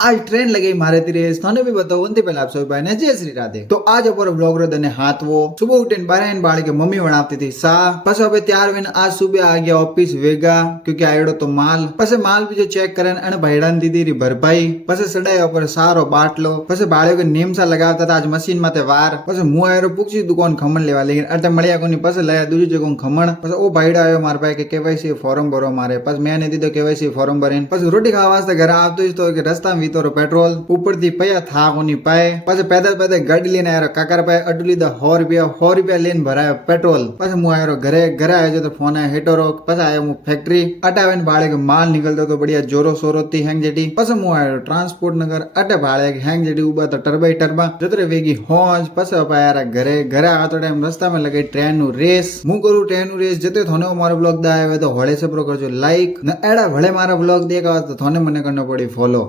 आज ट्रेन लगी मारे तेरे स्थाने भी बताओ उनते पहले आप सभी भाई ने जय श्री राधे। तो आज अपर ब्लॉग रो दने हाथ वो सुबह उठे बारे बाड़ी के मम्मी बनाती थी सा पस अब त्यार वेन आज सुबह आ गया ऑफिस वेगा क्योंकि आयड़ो तो माल पसे माल भी जो चेक करन अन भाईडान दीदी री भरपाई पसे सड़ाई ऊपर सारो बाटलो पसे बाळे को नेम सा लगावता था आज मशीन माते वार पसे मु आयरो पूछी दुकान खमण लेवा लेकिन अटे मळ्या कोनी पसे लाया दूजी जगह खमण पसे ओ भाईडा आयो मार पाए के केवाईसी फॉर्म भरो मारे पस मैंने दीदो केवाईसी फॉर्म भरीन पसे रोटी खावा वास्ते घर आवतो तो के रस्ता में तो पेट्रोल ऊपर थी पया था कोनी पाए पसे पैदल पैदल गाड़ी लेने आयो काकर पाए अडली द 100 रुपया लेन भरायो पेट्रोल पसे मु आयो घरे आयो तो फोन आयो हेटोरो पसे आयो मु फैक्ट्री अटावेन बाळे के माल निकलतो तो बढ़िया जोरो सोरो थी हैंग जेटी पसे मु आयो ट्रांसपोर्ट नगर अटे बाळे के हैंग जेटी उबा तो टरबा जतरे वेगी होज पसे पाया घरे आतो टाइम रास्ता में लगे ट्रेन नु रेस मु करू ट्रेन नु रेस जते थोने मारो ब्लॉग दा आवे तो होळे से प्रो करजो लाइक न एड़ा भले मारा ब्लॉग देखा तो थोने मने करनो पड़ी फॉलो।